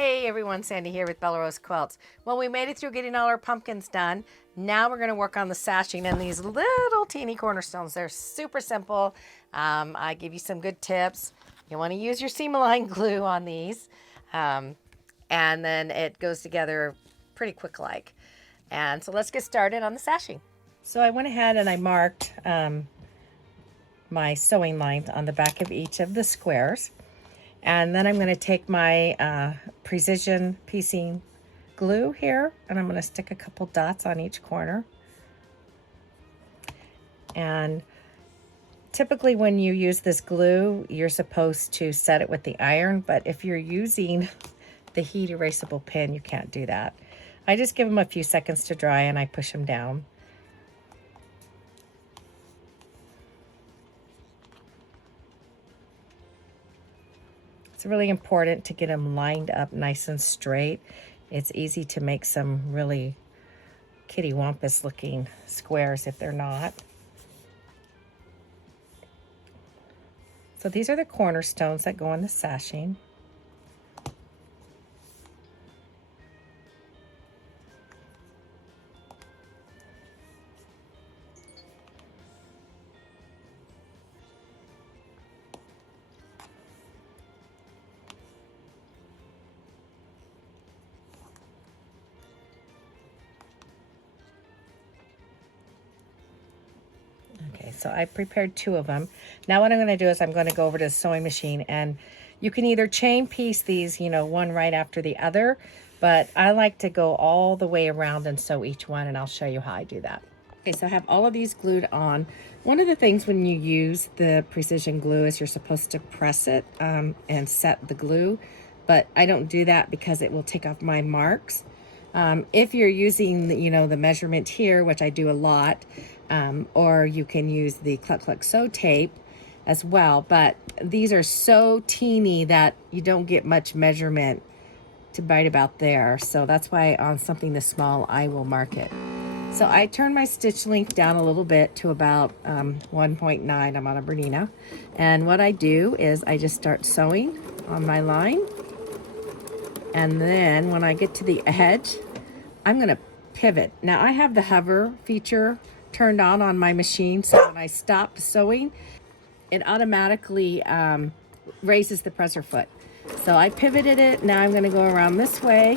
Hey everyone, Sandy here with Bella Rose Quilts. Well, we made it through getting all our pumpkins done. Now we're going to work on the sashing and these little teeny cornerstones. They're super simple. I give you some good tips. You want to use your seam-aligned glue on these. And then it goes together pretty quick like. And so let's get started on the sashing. So I went ahead and I marked my sewing line on the back of each of the squares. And then I'm going to take my precision piecing glue here, and I'm going to stick a couple dots on each corner. And typically when you use this glue, you're supposed to set it with the iron, but if you're using the heat erasable pen, you can't do that. I just give them a few seconds to dry and I push them down. It's really important to get them lined up nice and straight. It's easy to make some really kitty-wampus looking squares if they're not. So these are the cornerstones that go on the sashing. Okay, so I prepared 2 of them. Now what I'm going to do is I'm going to go over to the sewing machine, and you can either chain piece these, you know, one right after the other, but I like to go all the way around and sew each one, and I'll show you how I do that. Okay, so I have all of these glued on. One of the things when you use the precision glue is you're supposed to press it and set the glue, but I don't do that because it will take off my marks. If you're using the, you know, the measurement here, which I do a lot, or you can use the Cluck Cluck Sew tape as well, but these are so teeny that you don't get much measurement to bite about there. So that's why on something this small, I will mark it. So I turn my stitch length down a little bit to about 1.9. I'm on a Bernina. And what I do is I just start sewing on my line. And then when I get to the edge, I'm going to pivot. Now I have the hover feature turned on my machine, so when I stop sewing, it automatically raises the presser foot. So I pivoted it. Now I'm going to go around this way,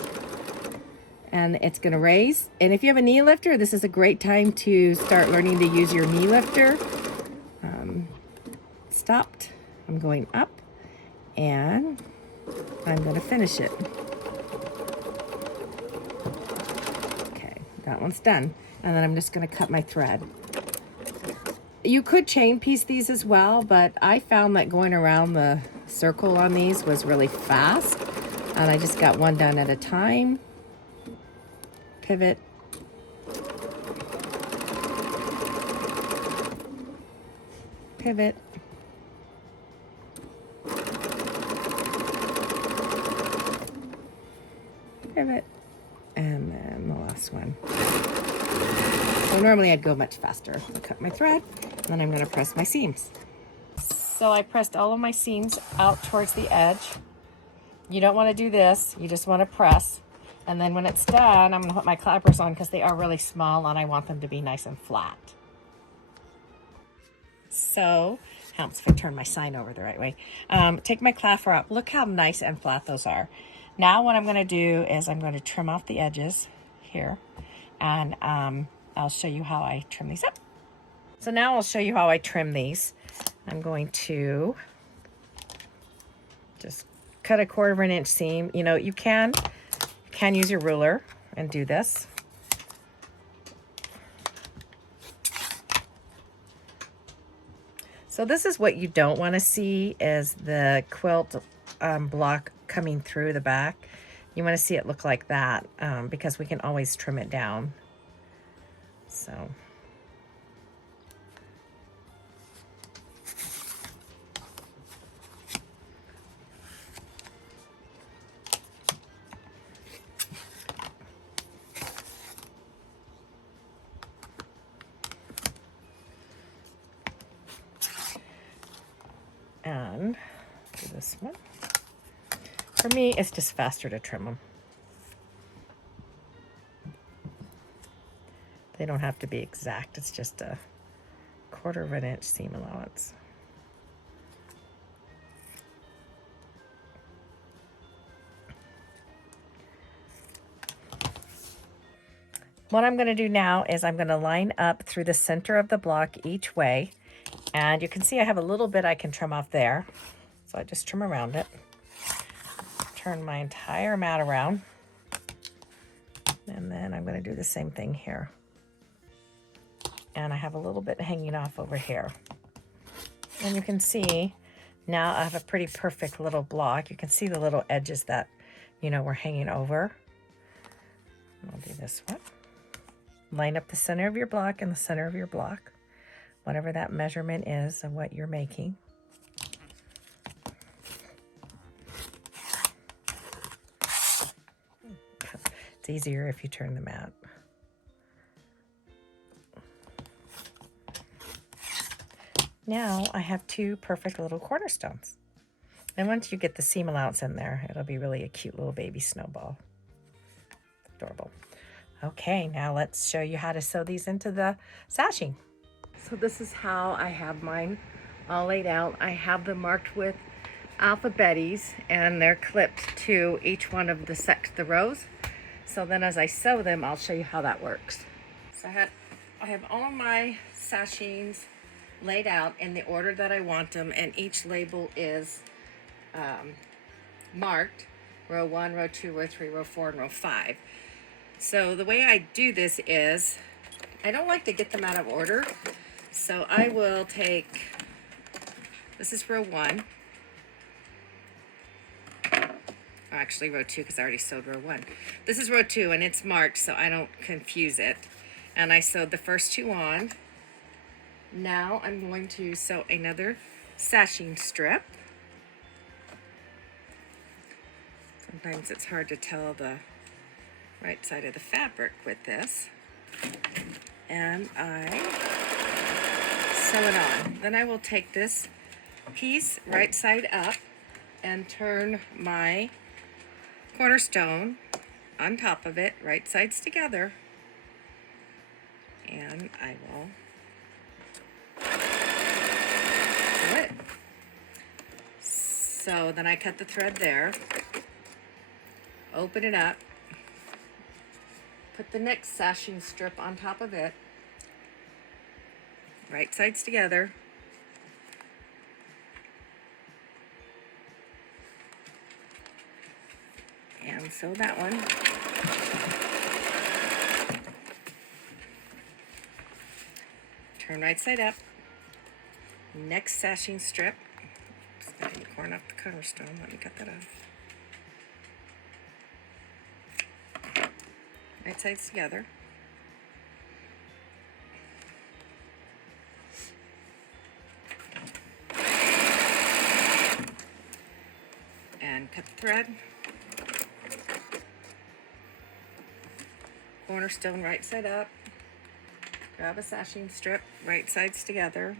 and it's going to raise. And if you have a knee lifter, this is a great time to start learning to use your knee lifter. Stopped. I'm going up, and I'm going to finish it. Okay, that one's done. And then I'm just going to cut my thread. You could chain piece these as well, but I found that going around the circle on these was really fast, and I just got one done at a time. Pivot. Pivot. Pivot. And then the last one. So normally I'd go much faster. I'll cut my thread, and then I'm going to press my seams. So I pressed all of my seams out towards the edge. You don't want to do this. You just want to press. And then when it's done, I'm going to put my clappers on because they are really small and I want them to be nice and flat. So, helps if I turn my sign over the right way. Take my clapper up. Look how nice and flat those are. Now what I'm going to do is I'm going to trim off the edges here, and I'll show you how I trim these up. So now I'll show you how I trim these. I'm going to just cut a 1/4 inch seam. You know, you can use your ruler and do this. So this is what you don't want to see, is the quilt block coming through the back. You want to see it look like that because we can always trim it down. So and do this one. For me, it's just faster to trim them. They don't have to be exact. It's just a 1/4 of an inch seam allowance. What I'm going to do now is I'm going to line up through the center of the block each way. And you can see I have a little bit I can trim off there. So I just trim around it. Turn my entire mat around. And then I'm going to do the same thing here. And I have a little bit hanging off over here. And you can see now I have a pretty perfect little block. You can see the little edges that, you know, we're hanging over. I'll do this one. Line up the center of your block and the center of your block, whatever that measurement is of what you're making. It's easier if you turn the mat. Now I have 2 perfect little cornerstones. And once you get the seam allowance in there, it'll be really a cute little baby snowball. Adorable. Okay, now let's show you how to sew these into the sashing. So this is how I have mine all laid out. I have them marked with alphabetes and they're clipped to each one of the rows. So then as I sew them, I'll show you how that works. So I have all of my sashings laid out in the order that I want them, and each label is marked. Row 1, row 2, row 3, row 4, and row 5. So the way I do this is, I don't like to get them out of order. So I will take, this is row 1. Oh, actually row 2 because I already sewed row 1. This is row 2 and it's marked so I don't confuse it. And I sewed the first 2 on. Now I'm going to sew another sashing strip. Sometimes it's hard to tell the right side of the fabric with this. And I sew it on. Then I will take this piece right side up and turn my cornerstone on top of it, right sides together. And I will sew it. So then I cut the thread there, open it up, put the next sashing strip on top of it, right sides together, and sew that one. Turn right side up, next sashing strip. Just got to corn off the cornerstone. Let me cut that off. Right sides together. And cut the thread. Cornerstone right side up. Grab a sashing strip, right sides together.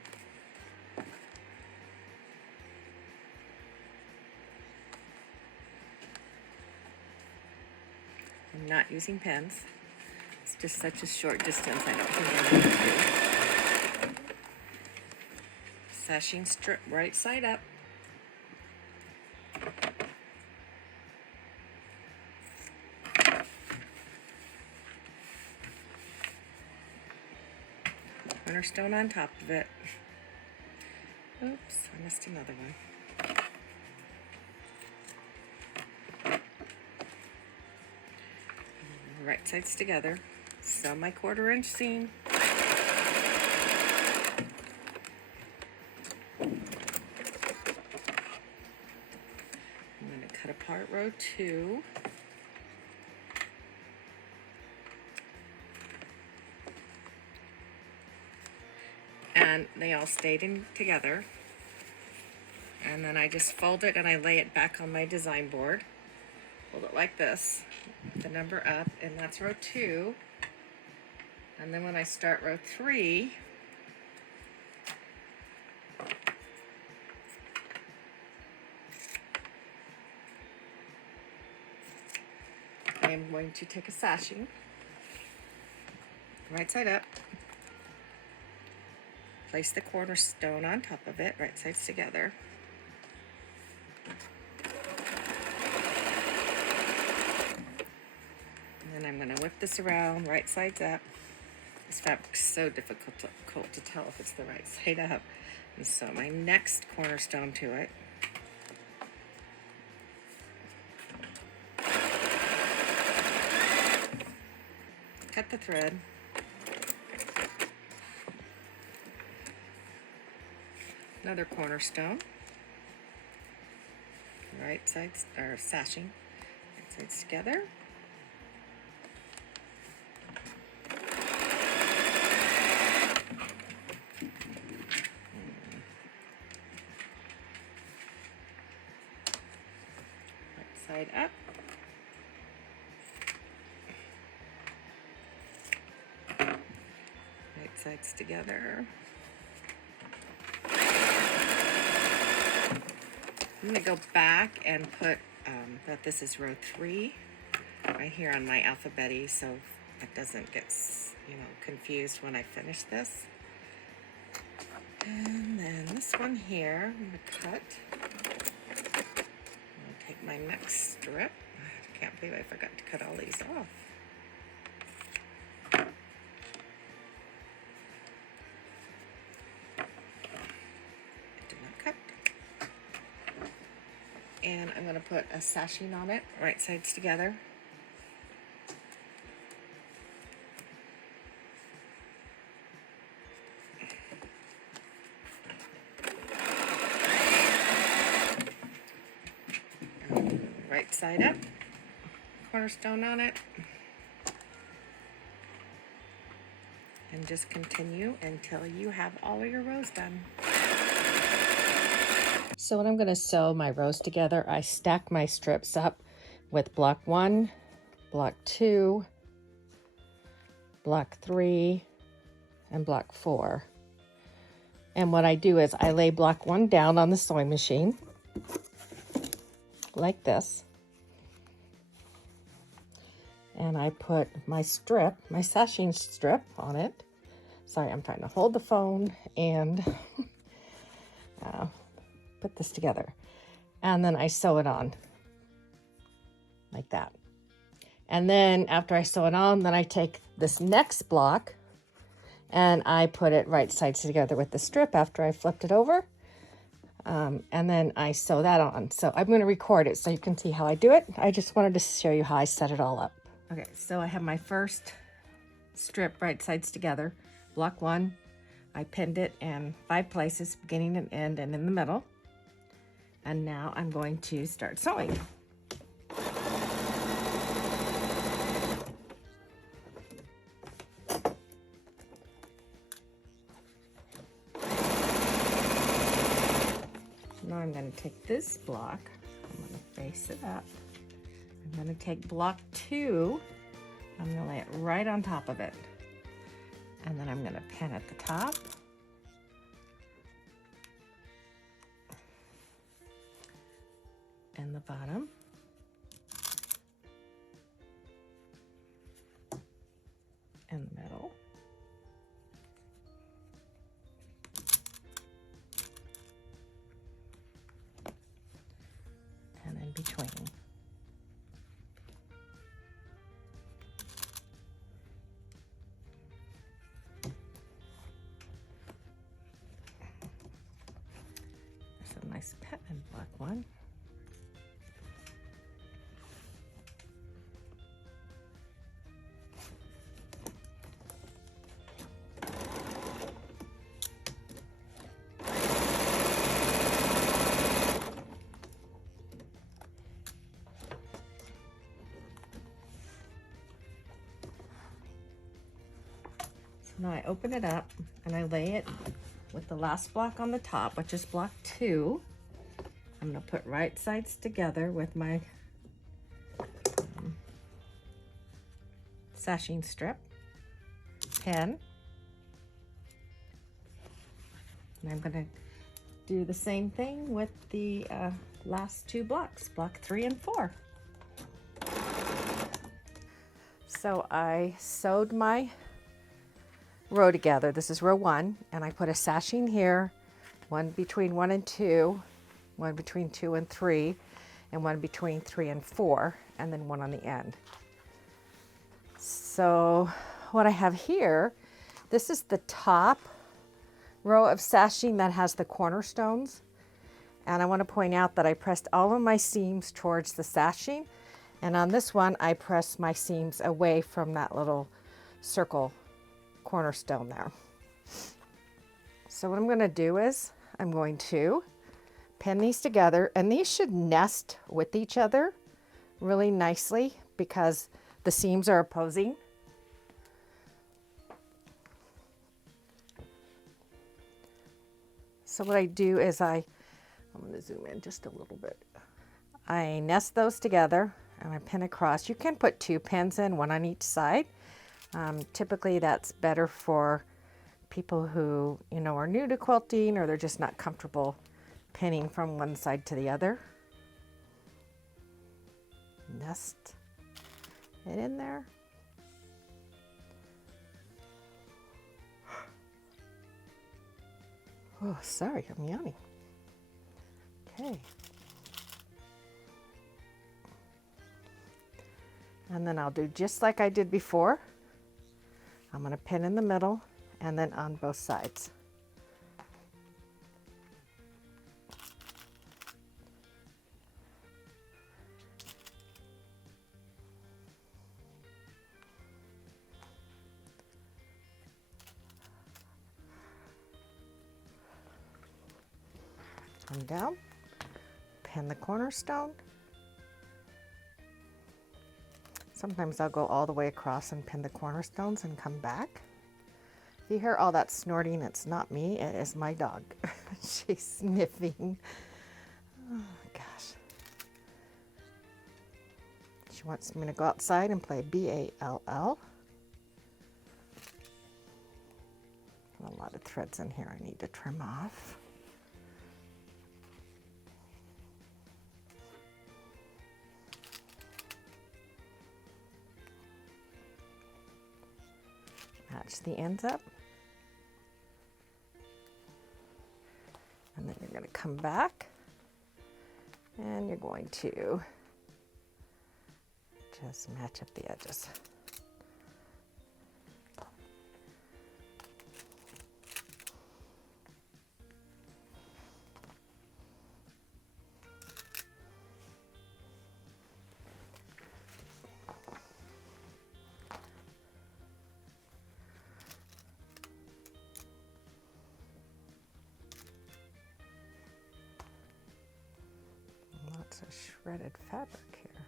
I'm not using pins. It's just such a short distance, I don't think I need to. Sashing strip right side up. Cornerstone on top of it. Oops, I missed another one. Right sides together. Sew my 1/4 inch seam. I'm going to cut apart row 2. And they all stayed in together. And then I just fold it and I lay it back on my design board. Hold it like this, the number up, and that's row 2. And then when I start row 3, am going to take a sashing, right side up, place the cornerstone on top of it, right sides together. And then I'm going to whip this around, right sides up. This fabric's so difficult to tell if it's the right side up. And so my next cornerstone to it. Cut the thread. Another cornerstone. Right sides, or sashing, right sides together. Side up. Right sides together. I'm going to go back and put that this is row 3 right here on my alphabet, so it doesn't get, you know, confused when I finish this. And then this one here, I'm going to cut. Take my next strip. I can't believe I forgot to cut all these off. Did not cut. And I'm going to put a sashing on it, right sides together. Right side up, cornerstone on it, and just continue until you have all of your rows done. So when I'm going to sew my rows together, I stack my strips up with block 1, block 2, block 3, and block 4. And what I do is I lay block 1 down on the sewing machine like this, and I put my strip, my sashing strip on it. Sorry, I'm trying to hold the phone and put this together, and then I sew it on like that. And then after I sew it on, then I take this next block and I put it right sides together with the strip after I flipped it over. And then I sew that on. So I'm going to record it so you can see how I do it. I just wanted to show you how I set it all up. Okay, so I have my first strip right sides together, block 1. I pinned it in 5 places, beginning and end, and in the middle. And now I'm going to start sewing. Now I'm going to take this block, I'm going to face it up. I'm going to take block 2, I'm going to lay it right on top of it. And then I'm going to pin at the top. And the bottom. And the middle. And in between. There's a nice pattern block 1. Now I open it up and I lay it with the last block on the top, which is block 2. I'm going to put right sides together with my sashing strip, pin, and I'm going to do the same thing with the last 2 blocks, block 3 and 4. So I sewed my row together. This is row 1, and I put a sashing here, one between 1 and 2, one between 2 and 3, and one between 3 and 4, and then one on the end. So what I have here, this is the top row of sashing that has the cornerstones. And I want to point out that I pressed all of my seams towards the sashing. And on this one, I pressed my seams away from that little circle cornerstone there. So what I'm going to do is I'm going to pin these together, and these should nest with each other really nicely because the seams are opposing. So what I do is I'm going to zoom in just a little bit. I nest those together and I pin across. You can put 2 pins in, one on each side. Typically that's better for people who, you know, are new to quilting, or they're just not comfortable pinning from one side to the other. Nest it in there. Oh, sorry, I'm yawning. Okay. And then I'll do just like I did before. I'm going to pin in the middle and then on both sides. Come down, pin the cornerstone. Sometimes I'll go all the way across and pin the cornerstones and come back. If you hear all that snorting, it's not me, it is my dog. She's sniffing. Oh gosh. She wants me to go outside and play B-A-L-L. A lot of threads in here I need to trim off. Match the ends up. And then you're going to come back and you're going to just match up the edges. Lots of shredded fabric here.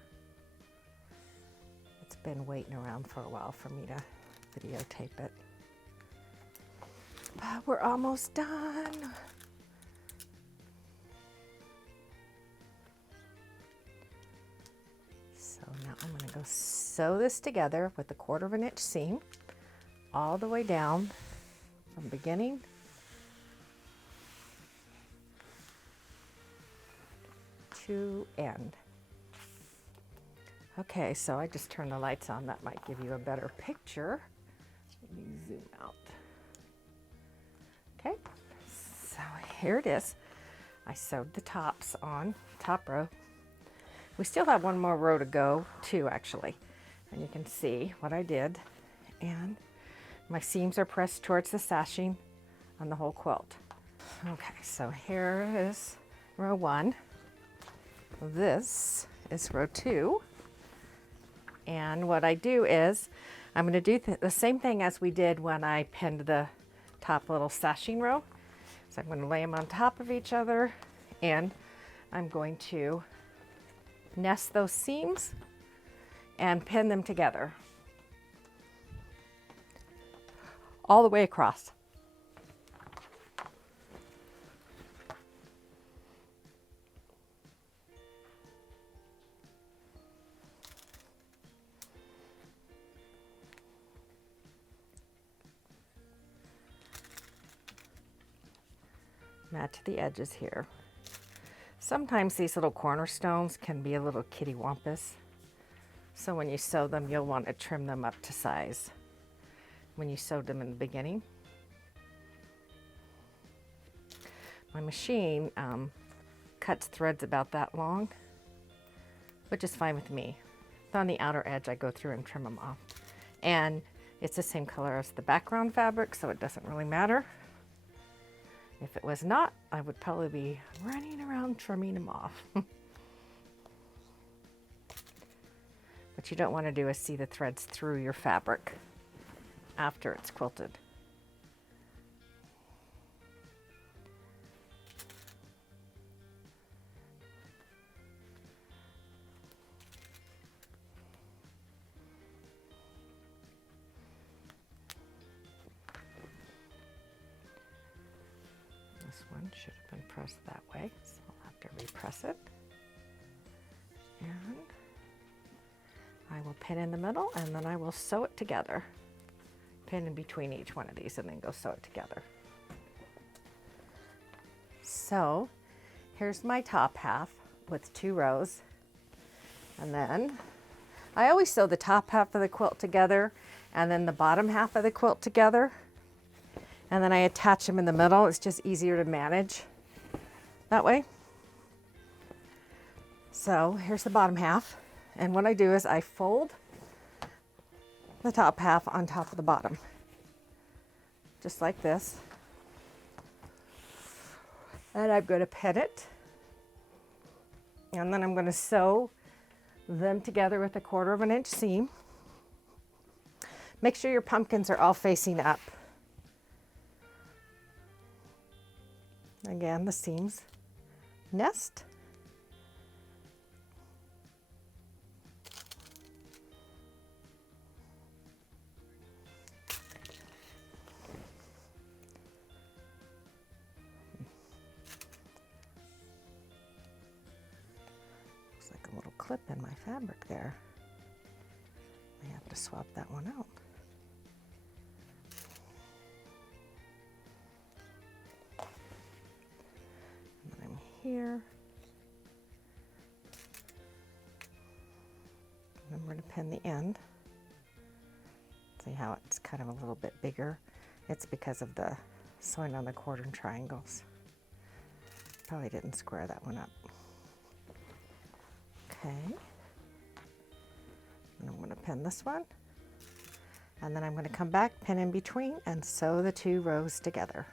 It's been waiting around for a while for me to videotape it. But we're almost done. So now I'm going to go sew this together with a 1/4 inch seam all the way down from beginning to end. Okay, so I just turned the lights on. That might give you a better picture. Let me zoom out. Okay, so here it is. I sewed the tops on, top row. We still have one more row to go too, actually. And you can see what I did. And my seams are pressed towards the sashing on the whole quilt. Okay, so here is row 1. This is row 2. And what I do is I'm going to do the same thing as we did when I pinned the top little sashing row. So I'm going to lay them on top of each other, and I'm going to nest those seams and pin them together all the way across. Match the edges here. Sometimes these little cornerstones can be a little kitty wampus. So when you sew them, you'll want to trim them up to size when you sewed them in the beginning. My machine cuts threads about that long, which is fine with me. On the outer edge, I go through and trim them off. And it's the same color as the background fabric, so it doesn't really matter. If it was not, I would probably be running around trimming them off. What you don't want to do is see the threads through your fabric after it's quilted. This one should have been pressed that way, so I'll have to repress it. And I will pin in the middle, and then I will sew it together. Pin in between each one of these and then go sew it together. So here's my top half with 2 rows. And then I always sew the top half of the quilt together and then the bottom half of the quilt together. And then I attach them in the middle. It's just easier to manage that way. So here's the bottom half. And what I do is I fold the top half on top of the bottom, just like this. And I'm going to pin it. And then I'm going to sew them together with a 1/4 inch seam. Make sure your pumpkins are all facing up. Again, the seams nest. Looks like a little clip in my fabric there. I have to swap that one out. Here. I'm going to pin the end. See how it's kind of a little bit bigger? It's because of the sewing on the quarter triangles. Probably didn't square that one up. Okay. And I'm going to pin this one. And then I'm going to come back, pin in between, and sew the 2 rows together.